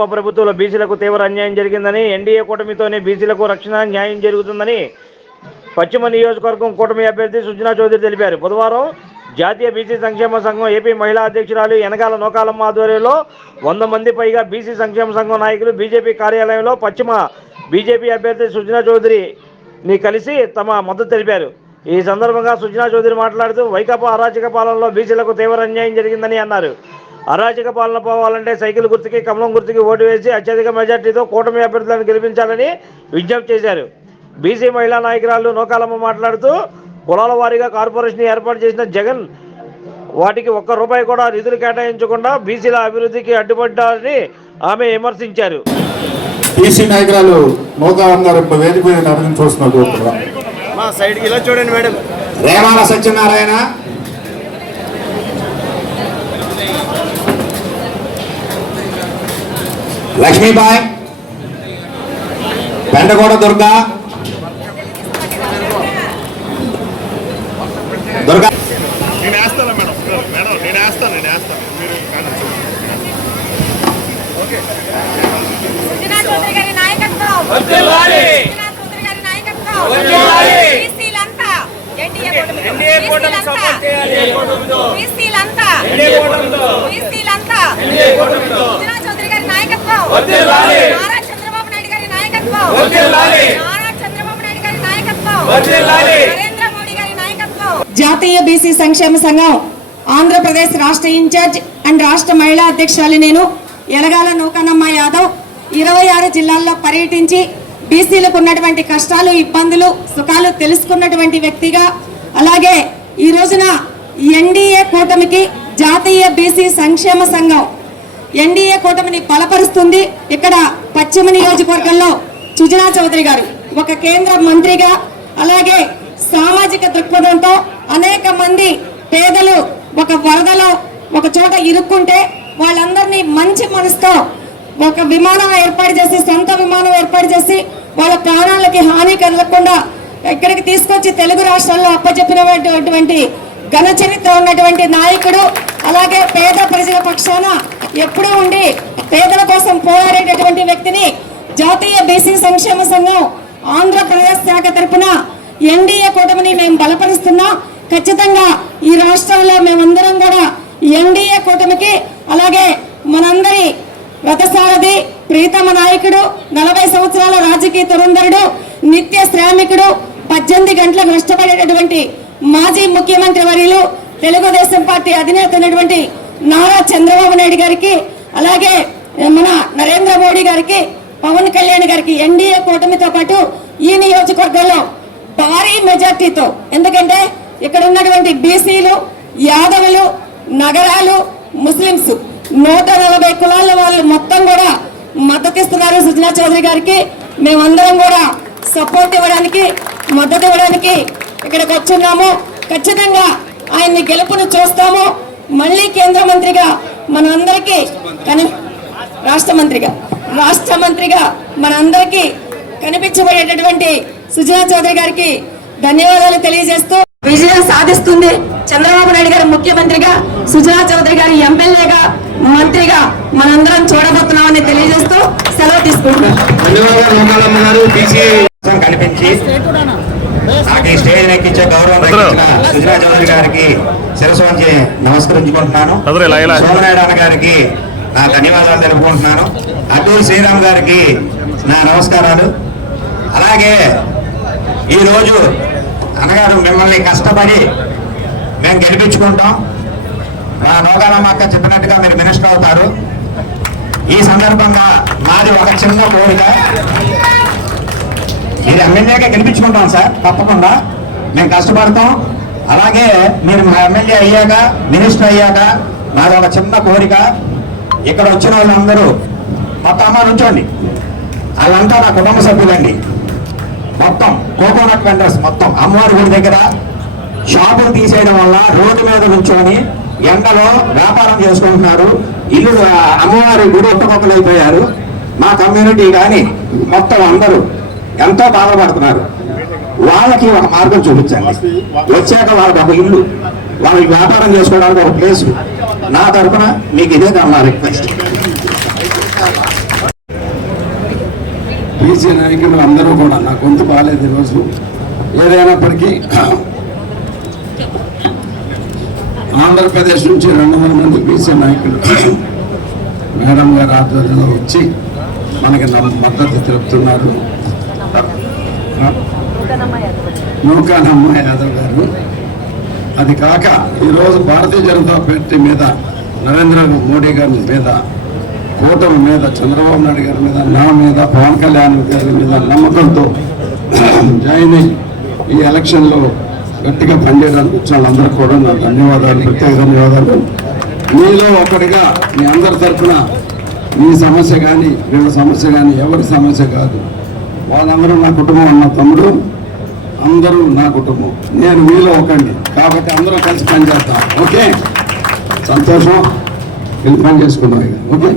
వైకాపా ప్రభుత్వంలో బీసీలకు తీవ్ర అన్యాయం జరిగిందని ఎన్డీఏ కూటమితోనే బీసీలకు రక్షణ న్యాయం జరుగుతుందని పశ్చిమ నియోజకవర్గం కూటమి అభ్యర్థి సుజనా చౌదరి తెలిపారు. బుధవారం జాతీయ బీసీ సంక్షేమ సంఘం ఏపీ మహిళా అధ్యక్షురాలు ఎనగాల నోకాలమ్మ ఆధ్వర్యంలో వంద మంది పైగా బీసీ సంక్షేమ సంఘం నాయకులు బీజేపీ కార్యాలయంలో పశ్చిమ బీజేపీ అభ్యర్థి సుజనా చౌదరిని కలిసి తమ మద్దతు తెలిపారు. ఈ సందర్భంగా సుజనా చౌదరి మాట్లాడుతూ వైకాపా అరాచక పాలనలో బీసీలకు తీవ్ర అన్యాయం జరిగిందని అన్నారు. అరాచక పాలన పోవాలంటే సైకిల్ గుర్తుకి కమలం గుర్తుకి ఓటు వేసి అత్యధిక మెజార్టీతో కూటమి అభ్యర్థులను గెలిపించాలని విజ్ఞప్తి చేశారు. బీసీ మహిళా నాయకురాలు నోకాలమ్మ మాట్లాడుతూ కులాల వారీగా కార్పొరేషన్ ఏర్పాటు చేసిన జగన్ వాటికి ఒక్క రూపాయి కూడా నిధులు కేటాయించకుండా బీసీల అభివృద్ధికి అడ్డుపడ్డారని ఆమె విమర్శించారు. టీసీ నాయకురాలు గారు వేదిక చూస్తున్నారు సైడ్కి ఇలా చూడండి మేడం. రేమాల సత్యనారాయణ లక్ష్మీబాయ్. పెండగోడ దుర్గా. దుర్గా. నేను వేస్తాను మేడం. మేడం నేను వేస్తాను నేను వేస్తాను. మీరు. బీసీలంతా ఎన్డీఏ కూటమితో. ఎన్డీఏ కూటమితో. ఎన్డీఏ కూటమితో. బీసీలంతా ఎన్డీఏ కూటమితో. సుజనా చౌదరి గారి నాయకత్వం వర్ధిల్లాలి. నారా చంద్రబాబు నాయుడు గారి నాయకత్వం వర్ధిల్లాలి. నారా చంద్రబాబు నాయుడు గారి నాయకత్వం వర్ధిల్లాలి. నరేంద్ర మోడీ గారి నాయకత్వం జాతీయ బీసీ సంక్షేమ సంఘం ఆంధ్రప్రదేశ్ రాష్ట్ర ఇన్ఛార్జ్ అండ్ రాష్ట్ర మహిళా అధ్యక్షురాలు నేను ఎలగాల నూకనమ్మ యాదవ్ ఇరవై ఆరు జిల్లాల్లో పర్యటించి బీసీలకు ఉన్నటువంటి కష్టాలు ఇబ్బందులు సుఖాలు తెలుసుకున్నటువంటి వ్యక్తిగా అలాగే ఈ రోజున ఎన్డీఏ కూటమికి జాతీయ బీసీ సంక్షేమ సంఘం ఎన్డీఏ కూటమిని బలపరుస్తుంది ఇక్కడ పశ్చిమ నియోజకవర్గంలో సుజనా చౌదరి గారు. ఒక కేంద్ర మంత్రిగా అలాగే సామాజిక దృక్పథంతో అనేక మంది పేదలు ఒక వరదలో ఒక చోట ఇరుక్కుంటే వాళ్ళందరినీ మంచి మనసుతో ఒక విమానం ఏర్పాటు చేసి సొంత విమానం ఏర్పాటు చేసి వాళ్ళ ప్రాణాలకి హాని కలగకుండా ఇక్కడికి తీసుకొచ్చి తెలుగు రాష్ట్రాల్లో అప్పచెప్పినటువంటి ఘన చరిత్ర ఉన్నటువంటి నాయకుడు అలాగే పేద ప్రజల పక్షాన ఎప్పుడూ ఉండి పేదల కోసం పోరాడేటటువంటి వ్యక్తిని జాతీయ బీసీ సంక్షేమ సంఘం ఆంధ్రప్రదేశ్ శాఖ తరఫున ఎన్డీఏ కూటమిని మేము బలపరుస్తున్నాం. ఖచ్చితంగా ఈ రాష్ట్రంలో మేమందరం కూడా ఎన్డీఏ కూటమికి అలాగే మనందరి రథసారథి ప్రీతమ నాయకుడు నలభై సంవత్సరాల రాజకీయ తురంధరుడు నిత్య శ్రామికుడు పద్దెనిమిది గంటలకు కష్టపడేటటువంటి మాజీ ముఖ్యమంత్రి వర్యులు తెలుగుదేశం పార్టీ అధినేత అయినటువంటి నారా చంద్రబాబు నాయుడు గారికి అలాగే మన నరేంద్ర మోడీ గారికి పవన్ కళ్యాణ్ గారికి ఎన్డీఏ కూటమితో పాటు ఈ నియోజకవర్గంలో భారీ మెజార్టీతో ఎందుకంటే ఇక్కడ ఉన్నటువంటి బీసీలు యాదవులు నగరాలు ముస్లింస్ నూట నలభై కులాల వాళ్ళు మొత్తం కూడా మద్దతిస్తున్నారు సుజనా చౌదరి గారికి. మేమందరం కూడా సపోర్ట్ ఇవ్వడానికి మద్దతు ఇవ్వడానికి ఇక్కడికి వచ్చున్నాము. ఖచ్చితంగా ఆయన్ని గెలుపును చూస్తాము. కేంద్ర మంత్రిగా మనందరికీ కని రాష్ట్ర మంత్రిగా రాష్ట్ర మంత్రిగా మనందరికీ కనిపించబడేటటువంటి సుజనా చౌదరి గారికి ధన్యవాదాలు తెలియజేస్తూ విజయం సాధిస్తుంది చంద్రబాబు నాయుడు గారు ముఖ్యమంత్రిగా సుజనా చౌదరి గారి ఎమ్మెల్యేగా మంత్రిగా మనందరం చూడబోతున్నామని తెలియజేస్తూ సెలవు తీసుకుంటున్నాం. కనిపించి నాకు ఈ స్టేజ్ ఎక్కించే గౌరవం సుజనా చౌదరి గారికి శిరస్సు వంచి నమస్కరించుకుంటున్నాను. సోమనాయుడు అన్న గారికి నా ధన్యవాదాలు తెలుపుకుంటున్నాను. అటూరు శ్రీరామ్ గారికి నా నమస్కారాలు. అలాగే ఈరోజు అన్నగారు మిమ్మల్ని కష్టపడి మేము గెలిపించుకుంటాం. మా నోగాలమ్మ అక్క చెప్పినట్టుగా మీరు మినిస్టర్ అవుతారు. ఈ సందర్భంగా మాది ఒక చిన్న కోరిక. మీరు ఎమ్మెల్యేగా గెలిపించుకుంటాం సార్ తప్పకుండా. మేము కష్టపడతాం. అలాగే మీరు మా ఎమ్మెల్యే అయ్యాక మినిస్టర్ అయ్యాక నాది ఒక చిన్న కోరిక. ఇక్కడ వచ్చిన వాళ్ళందరూ మొత్తం అమ్మ నుంచోండి వాళ్ళంతా నా కుటుంబ సభ్యులండి. మొత్తం కోకోనట్ వెండర్స్ మొత్తం అమ్మవారి గుడి దగ్గర షాపులు తీసేయడం వల్ల రోడ్డు మీద నుంచొని ఎండలో వ్యాపారం చేసుకుంటున్నారు. ఇల్లు అమ్మవారి గుడి ఒట్టకొక్కలైపోయారు మా కమ్యూనిటీ కానీ మొత్తం అందరూ ఎంతో బాధపడుతున్నారు. వాళ్ళకి ఒక మార్గం చూపించండి. వచ్చాక వాళ్ళకి ఒక ఇల్లు వాళ్ళకి వ్యాపారం చేసుకోవడానికి ఒక ప్లేస్ నా తరపున మీకు ఇదే నా రిక్వెస్ట్ బీసీ నాయకులు అందరూ కూడా నా గొంతు బాగాలేదు ఈరోజు. ఏదైనప్పటికీ ఆంధ్రప్రదేశ్ నుంచి రెండు వందల మంది బీసీ నాయకులు మేడం గారి ఆధ్వర్యంలో వచ్చి మనకి నమ్మ- మద్దతు తెలుపుతున్నారు. నూకానమ్మ యాదవ్ గారు అది కాక ఈరోజు భారతీయ జనతా పార్టీ మీద నరేంద్ర మోడీ గారి మీద కూటమి మీద చంద్రబాబు నాయుడు గారి మీద నా మీద పవన్ కళ్యాణ్ గారి మీద నమ్మకంతో జాయిన్ అయ్యి ఈ ఎలక్షన్లో గట్టిగా పనిచేయడానికి వచ్చిన వాళ్ళందరూ కూడా నా ధన్యవాదాలు ప్రత్యేక ధన్యవాదాలు. మీలో ఒకటిగా మీ అందరి తరఫున మీ సమస్య కానీ వీళ్ళ సమస్య కానీ ఎవరి సమస్య కాదు. వాళ్ళందరూ నా కుటుంబం నా తమ్ముడు అందరూ నా కుటుంబం. నేను మీలో ఒకండి కాబట్టి అందరూ కలిసి పనిచేస్తాం ఓకే? సంతోషం. వెళ్ళి పని చేసుకున్నాం ఓకే?